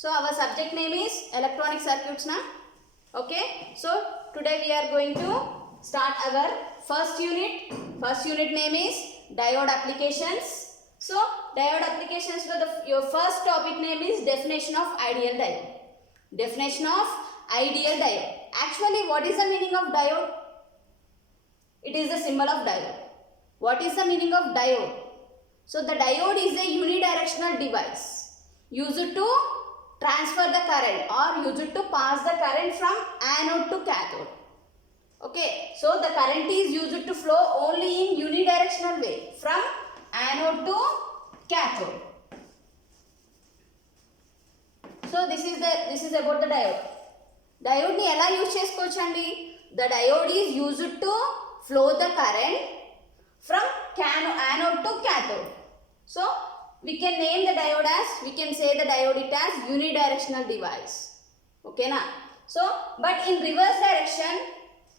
So our subject name is electronic circuits now. Okay, so today we are going to start our first unit. First unit name is diode applications. So diode applications, your first topic name is definition of ideal diode. Definition of ideal diode. Actually, what is the meaning of diode? It is the symbol of diode. What is the meaning of diode? So the diode is a unidirectional device used to transfer the current or used to pass the current from anode to cathode. Okay, so the current is used to flow only in unidirectional way from anode to cathode. So this is about the diode. Diode ni ela use chesukochandi? The diode is used to flow the current from anode to cathode. So we can name the diode as, we can say the diode it as unidirectional device. Okay na? So but in reverse direction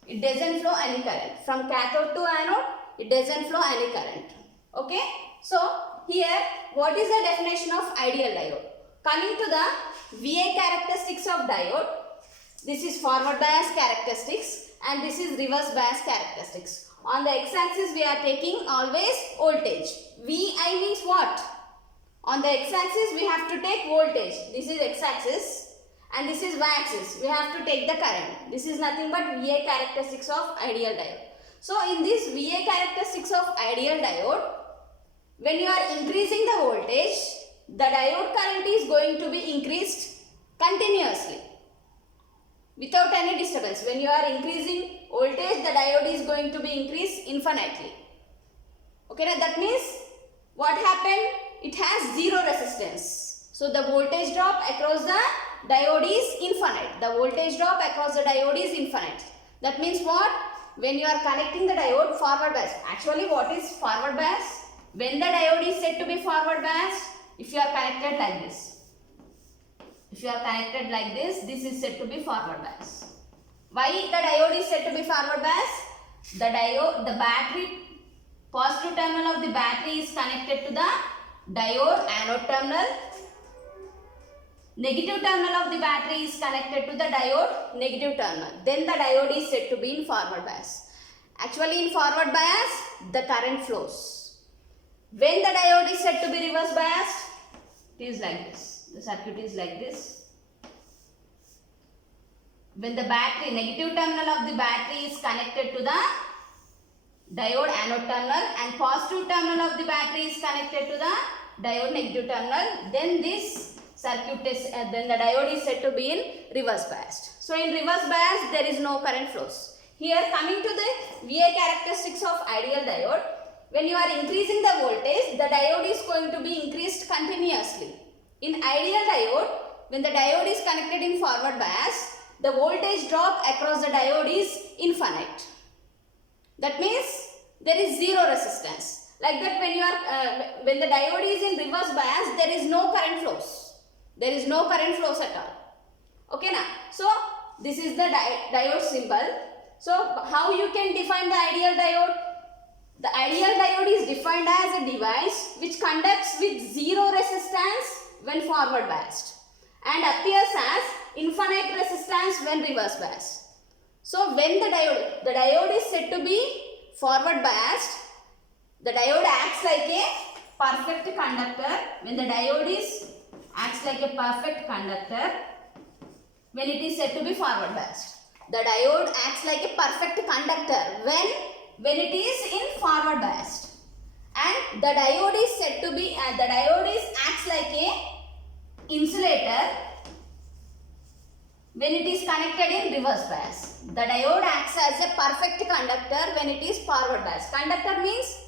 it doesn't flow any current. From cathode to anode it doesn't flow any current. Okay? So here what is the definition of ideal diode? Coming to the VA characteristics of diode, this is forward bias characteristics and this is reverse bias characteristics. On the x-axis we are taking always voltage. VI means what? On the x-axis we have to take voltage. This is x-axis and this is y-axis. We have to take the current. This is nothing but VA characteristics of ideal diode. So in this VA characteristics of ideal diode, when you are increasing the voltage, the diode current is going to be increased continuously without any disturbance. When you are increasing voltage, the diode is going to be increased infinitely. Okay, now that means what happened? It has zero resistance. So the voltage drop across the diode is infinite. The voltage drop across the diode is infinite. That means what? When you are connecting the diode forward bias. Actually, what is forward bias? When the diode is said to be forward bias, if you are connected like this. If you are connected like this, this is said to be forward bias. Why the diode is said to be forward bias? The battery, positive terminal of the battery is connected to the diode anode terminal. Negative terminal of the battery is connected to the diode negative terminal. Then the diode is said to be in forward bias. Actually in forward bias, the current flows. When the diode is said to be reverse biased, it is like this. The circuit is like this. When the battery, negative terminal of the battery is connected to the diode anode terminal and positive terminal of the battery is connected to the diode negative terminal, then this circuit is, then the diode is said to be in reverse biased. So in reverse bias there is no current flows. Here coming to the VA characteristics of ideal diode, when you are increasing the voltage, the diode is going to be increased continuously. In ideal diode, when the diode is connected in forward bias, the voltage drop across the diode is infinite. That means there is zero resistance. Like that, when you are when the diode is in reverse bias, there is no current flows. There is no current flows at all. Okay now. So this is the diode symbol. So how you can define the ideal diode? The ideal diode is defined as a device which conducts with zero resistance when forward biased and appears as infinite resistance when reverse biased. So when the diode is said to be forward biased, the diode acts like a perfect conductor. When the diode acts like a perfect conductor when it is said to be forward biased. The diode acts like a perfect conductor when it is in forward biased. And the diode is said to be, acts like a insulator when it is connected in reverse bias. The diode acts as a perfect conductor when it is forward bias. Conductor means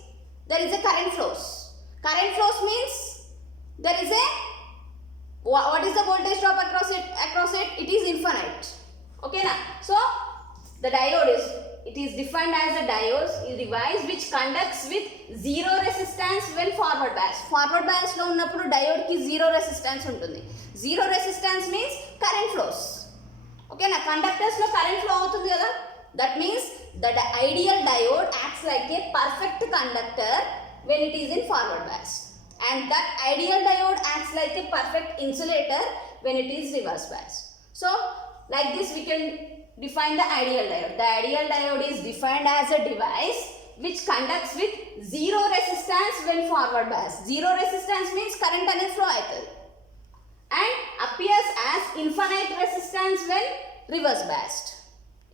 there is a current flows. Current flows means there is a, what is the voltage drop across it? It is infinite. Okay now. So the diode is, it is defined as a device which conducts with zero resistance when forward bias. Forward bias lo unnappudu diode ki zero resistance untundi. Zero resistance means current flows. Okay na, conductors lo current flow avutundi kada. That means the ideal diode acts like a perfect conductor when it is in forward bias. And that ideal diode acts like a perfect insulator when it is reverse bias. So like this we can define the ideal diode. The ideal diode is defined as a device which conducts with zero resistance when forward bias. Zero resistance means current అనేది flow అవుతుంది. And appears as infinite resistance when reverse biased.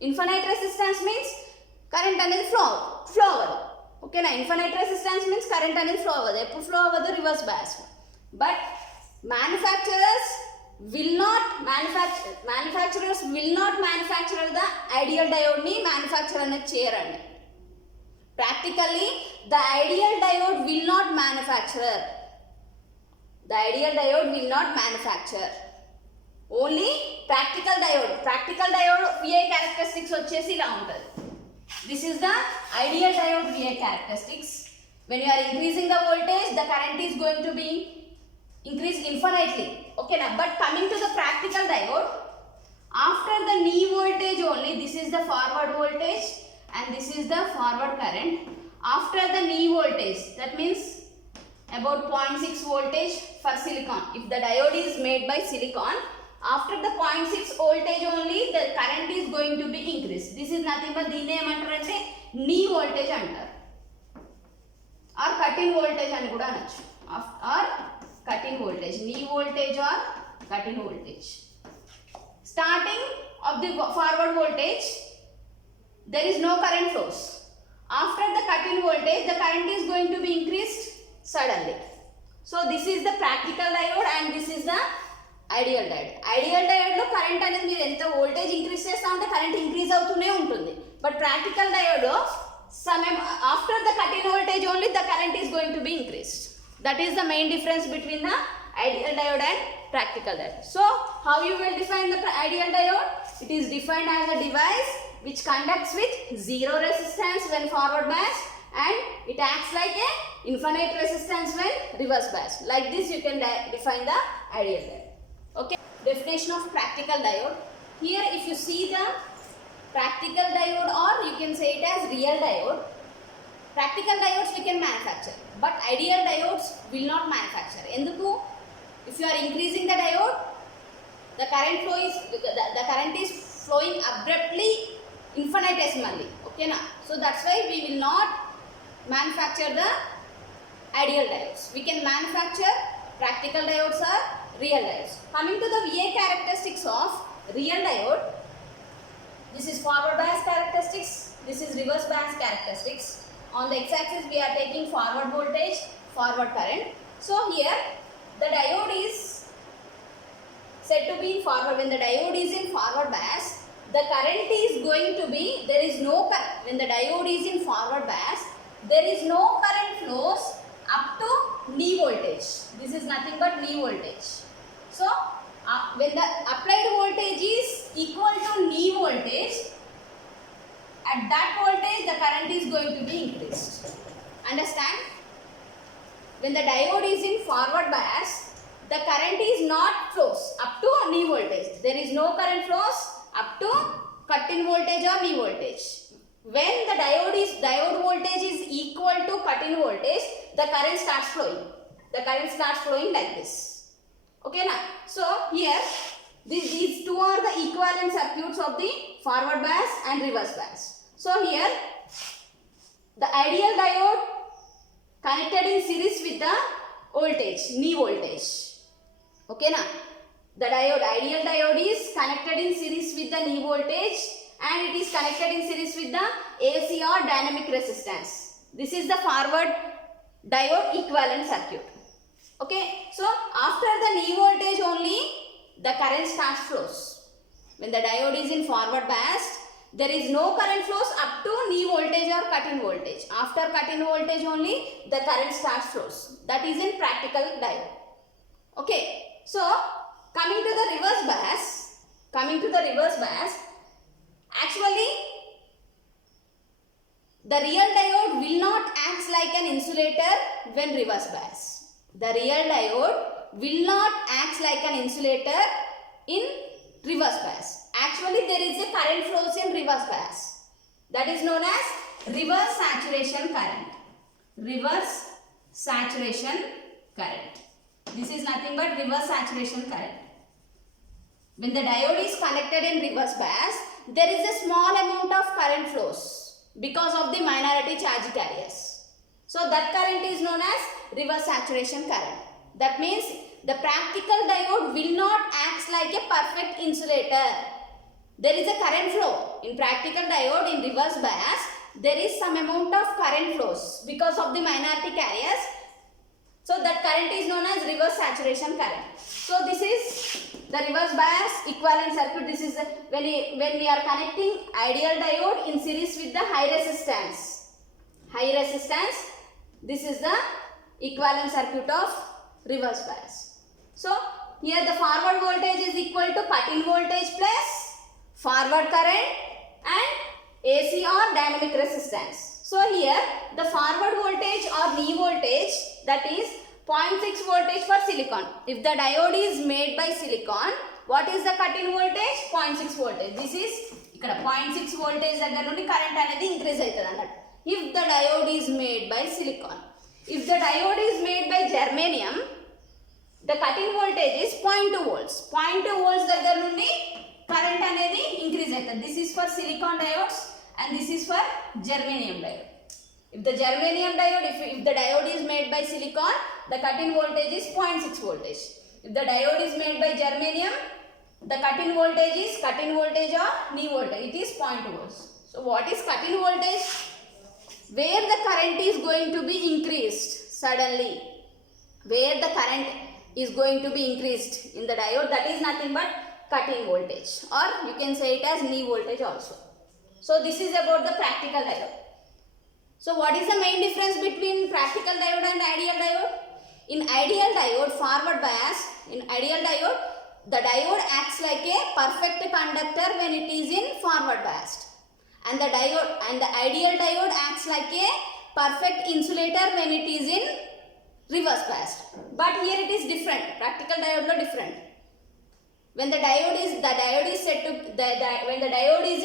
Infinite resistance means current అనేది flow అవ్వదు. ఓకేనా, infinite resistance means current అనేది flow అవ్వదు. ఎప్పుడు flow అవ్వదు? Reverse bias. But manufacturers will not manufacture the ideal డయోడ్ని మ్యానుఫ్యాక్చర్ అనేది చేయరండి. Practically the ideal diode will not manufacture. Only practical diode VI characteristics వచ్చేసి ఇలా ఉంటుంది. This is the ideal diode VI characteristics. When you are increasing the voltage, the current is going to be increased infinitely. Okay, now, but coming to the practical diode, after the knee voltage only, this is the forward voltage and this is the forward current. After the knee voltage, that means about 0.6 voltage for silicon. If the diode is made by silicon, after the 0.6 voltage only the current is going to be increased. This is nothing but దీన్ని ఏమంటారంటే knee voltage అంటారు, or cut-in voltage అని కూడా అనొచ్చు. or cut-in voltage, knee voltage or cut-in voltage. Starting of the forward voltage, there is no current flows. After the cut-in voltage, the current is going to be increased suddenly. So this is the practical diode and this is the ideal డయోడ్లో current అనేది మీరు ఎంత voltage increase చేస్తూ ఉంటే current increase అవుతూనే ఉంటుంది. But practical డయోడ్లో after the cut in voltage only the current is going to be increased. That is the main difference between the ideal diode and practical diode. So how you will define the ideal diode? It is defined as a device which conducts with zero resistance when forward biased and it acts like a infinite resistance when reverse biased. Like this you can define the ideal diode. Okay, definition of practical diode. Here if you see the practical diode, or you can say it as real diode. Practical diodes we can manufacture, but ideal diodes will not manufacture. Enduku? If you are increasing the diode, the current is flowing abruptly, infinitesimally. Okay na? So that's why we will not manufacture the ideal diodes. We can manufacture practical diodes or real diodes. Coming to the VI characteristics of real diode, this is forward bias characteristics, this is reverse bias characteristics. On the x-axis we are taking forward voltage, forward current. So here the diode is said to be in forward. When the diode is in forward bias, the current is going to be, there is no current. When the diode is in forward bias, there is no current flows up to knee voltage. This is nothing but knee voltage. So when the applied voltage is equal to knee voltage, at that voltage the current is going to be increased. Understand? When the diode is in forward bias, the current is not flows up to knee voltage. There is no current flows up to cut-in voltage or knee voltage. When the diode voltage is equal to cut-in voltage, the current starts flowing. The current starts flowing like this. Okay na? So here these two are the equivalent circuits of the forward bias and reverse bias. So here the ideal diode connected in series with the voltage, knee voltage. Okay na? The ideal diode is connected in series with the knee voltage and it is connected in series with the AC or dynamic resistance. This is the forward diode equivalent circuit. Okay, so after the knee voltage only the current starts flows. When the diode is in forward bias, there is no current flows up to knee voltage or cut-in voltage. After cut-in voltage only the current starts flows. That is in practical diode. Okay, so coming to the reverse bias, actually the real diode will not act like an insulator when reverse bias. The real diode will not act like an insulator in reverse bias. Actually there is a current flows in reverse bias. That is known as reverse saturation current. Reverse saturation current. This is nothing but reverse saturation current. when the diode is connected in reverse bias, there is a small amount of current flows because of the minority charge carriers. So that current is known as reverse saturation current. That means the practical diode will not act like a perfect insulator. There is a current flow. In practical diode in reverse bias, there is some amount of current flows because of the minority carriers. So that current is known as reverse saturation current. So this is the reverse bias equivalent circuit. This is when we are connecting ideal diode in series with the high resistance. High resistance. This is the equivalent circuit of reverse bias. So here the forward voltage is equal to cut-in voltage plus forward current and AC or dynamic resistance. So here the forward voltage or knee voltage, that is 0.6 voltage for silicon. If the diode is made by silicon, what is the cut-in voltage? 0.6 voltage. This is ikkada 0.6 voltage దగ్గర నుండి current అనేది increase అవుతుంది అన్నట్టు. If the diode is made by silicon. If the diode is made by germanium, the cut-in voltage is 0.2 volts. 0.2 volts దగ్గర నుండి current అనేది increase అవుతుంది. This is for silicon diodes and this is for germanium diode. If the germanium diode, if the diode is made by silicon, the cut-in voltage is 0.6 voltage. If the diode is made by germanium, the cut-in voltage or knee voltage, it is 0.2 volts. So what is cut-in voltage? Where the current is going to be increased suddenly. Where the current is going to be increased in the diode, that is nothing but cut-in voltage, or you can say it as knee voltage also. So this is about the practical diode. So what is the main difference between practical diode and ideal diode? In ideal diode, forward bias, in ideal diode, the diode acts like a perfect conductor when it is in forward biased. And the ideal diode acts like a perfect insulator when it is in reverse biased. But here it is different. Practical diode lo different. When the diode is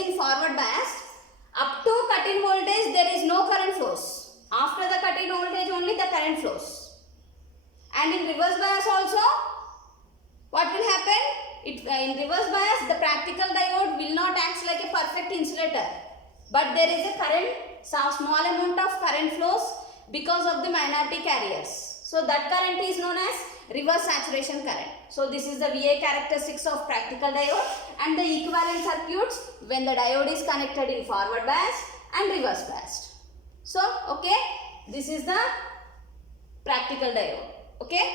in forward biased, up to cut-in voltage there is no current flows. After the cut-in voltage only the current flows. And in reverse bias also, what will happen? In reverse bias, the practical diode will not act like a perfect insulator, but there is a current, some small amount of current flows because of the minority carriers. So that current is known as reverse saturation current. So this is the VA characteristics of practical diode and the equivalent circuits when the diode is connected in forward bias and reverse biased. So okay, this is the practical diode. Okay.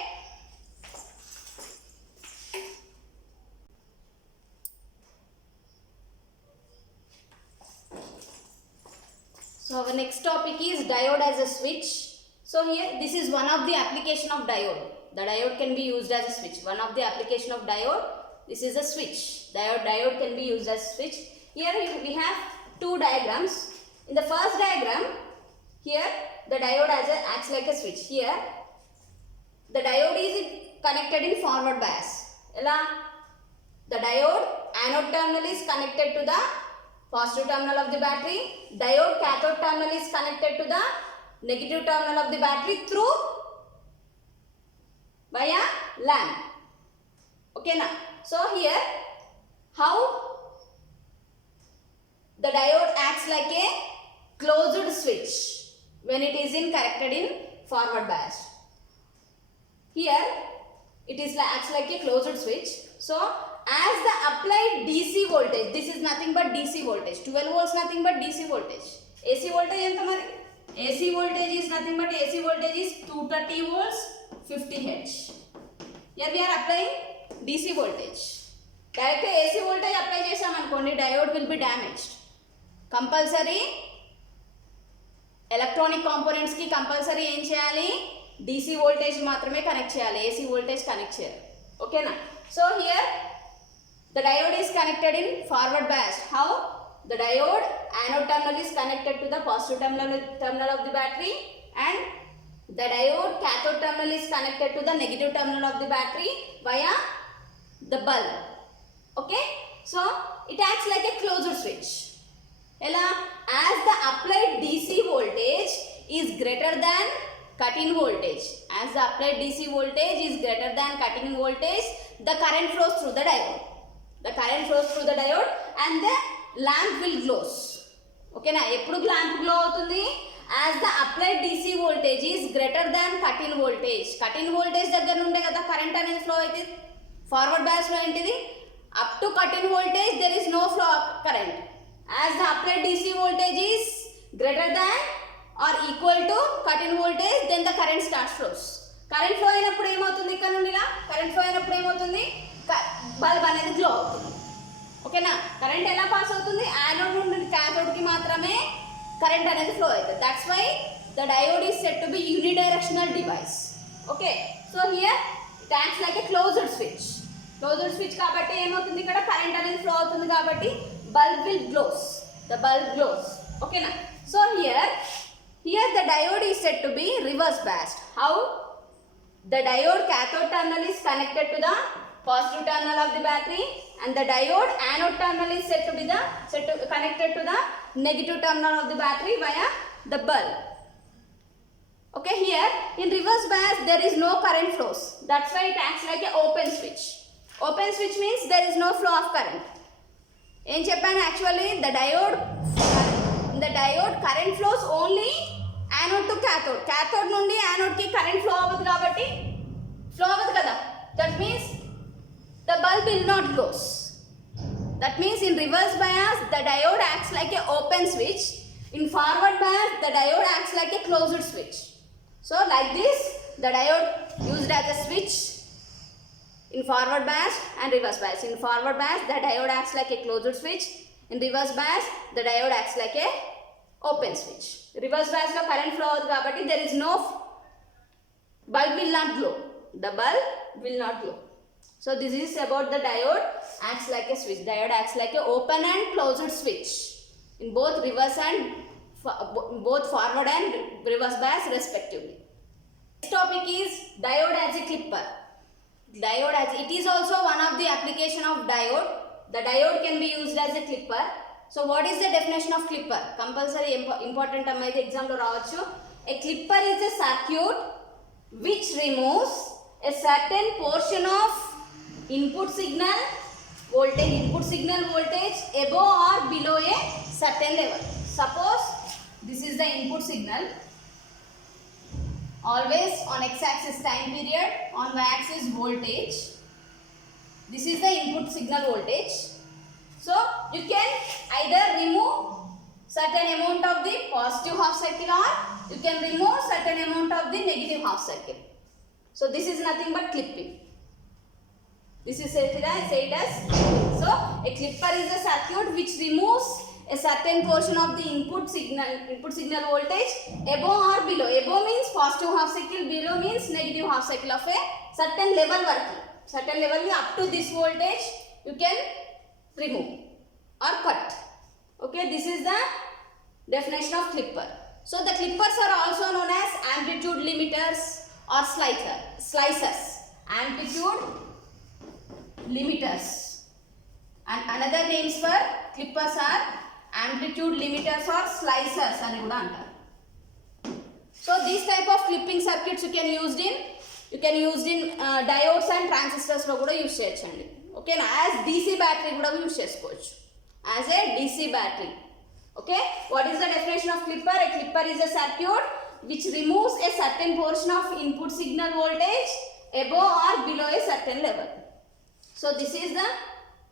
So our next topic is diode as a switch. So here this is one of the application of diode. The diode can be used as a switch. One of the application of diode, this is a switch. Diode can be used as a switch. Here we have two diagrams. In the first diagram, here the diode acts like a switch. Here the diode is connected in forward bias. The diode anode terminal is connected to the positive terminal of the battery. Diode cathode terminal is connected to the negative terminal of the battery through via LAN. Okay now. So here how the diode acts like a closed switch when it is connected in forward bias. Here it acts like a closed switch. So as the applied DC voltage, this is nothing but DC voltage. 12 volts nothing but DC voltage. AC voltage enta mari? AC voltage is nothing but AC voltage is 230 volts 50 Hz. Here we are applying DC voltage. Direct AC voltage apply chesam anukondi, diode will be damaged. Compulsory electronic components ki compulsory em cheyali, DC voltage మాత్రమే connect చేయాలి, AC voltage connect చేయాలి. ఓకేనా? So here the diode is connected in forward bias. How? The diode anode terminal is connected to the positive terminal of the battery and the diode cathode terminal is connected to the negative terminal of the battery via the bulb. Okay? So it acts like a closed switch. As the applied DC voltage is greater than cut-in voltage. As the applied DC voltage is greater than cut-in voltage, the current flows through the diode. current flows through the diode and the lamp will glows. Okay na, eppudu lamp glow avutundi as the applied DC voltage is greater than cut-in voltage. Cut-in voltage దగ్గర నుండే కదా current అనేది flow అవుతుంది. Forward bias లో ఏంటిది, up to cut-in voltage there is no flow of current. As the applied DC voltage is greater than or equal to cut-in voltage, then the current starts flows. Current flow అయినప్పుడు ఏమవుతుంది, ఇక్కడ నుండి ఇలా current flow అయినప్పుడు ఏమవుతుంది, bulb అనేది glow అవుతుంది. ఓకేనా, కరెంట్ ఎలా పాస్ అవుతుంది, యానోడ్ నుండి క్యాథోడ్కి మాత్రమే కరెంట్ అనేది ఫ్లో అవుతుంది. That's why the diode is set to be unidirectional device. Okay, so here it acts like a closed switch. Closed switch కాబట్టి ఏమవుతుంది, ఇక్కడ కరెంట్ అనేది ఫ్లో అవుతుంది కాబట్టి bulb will glows, the bulb glows. ఓకేనా, so here the diode is said to be reverse biased. How? The diode cathode terminal is connected to the positive terminal of the battery and the diode anode terminal is said to be connected to the negative terminal of the battery via the bulb. Okay, here in reverse bias there is no current flows. That's why it acts like a open switch. Open switch means there is no flow of current. In Japan actually the diode current flows only anode to cathode. Cathode నుండి anode కి current flow అవ్వదు కాబట్టి flow అవ్వదు కదా. That means the bulb will not glows. That means in reverse bias the diode acts like a open switch. In forward bias the diode acts like a closed switch. So like this the diode used as a switch in forward bias and reverse bias. In forward bias the diode acts like a closed switch. In reverse bias the diode acts like a open switch. Reverse bias lo current flow avadu kabatti there is no bulb will not glow. The bulb will not glow. So this is about the diode acts like a switch. Diode acts like a open and closed switch in both reverse and both forward and reverse bias respectively. This topic is diode as a clipper. Diode as it is also one of the application of diode. The diode can be used as a clipper. So what is the definition of clipper? Compulsory important ammaide exam lo ravachu. A clipper is a circuit which removes a certain portion of input signal voltage above or below a certain level. Suppose this is the input signal, always on x-axis time period, on y-axis voltage. This is the input signal voltage. So you can either remove certain amount of the positive half cycle or you can remove certain amount of the negative half cycle. So this is nothing but clipping. This is said as clipping. So a clipper is a circuit which removes a certain portion of the input signal voltage above or below. Above means positive half cycle, below means negative half cycle of a certain level working. Certain level up to this voltage you can remove or cut. Okay, this is the definition of clipper. So the clippers are also known as amplitude limiters or slicers. Amplitude limiters, and another names for clippers are amplitude limiters or slicers అని కూడా అంటారు. So these type of clipping circuits you can use in diodes and transistors లో కూడా use చేయొచ్చండి. ఓకేనా, as DC battery కూడా use చేసుకోవచ్చు, as a DC battery. Okay, what is the definition of clipper? A clipper is a circuit which removes a certain portion of input signal voltage above or below a certain level. So this is the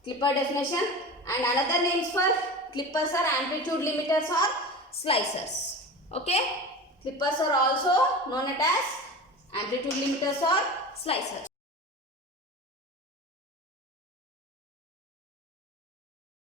clipper definition, and another names for clippers are amplitude limiters or slicers. Okay, clippers are also known as amplitude limiters or slicers.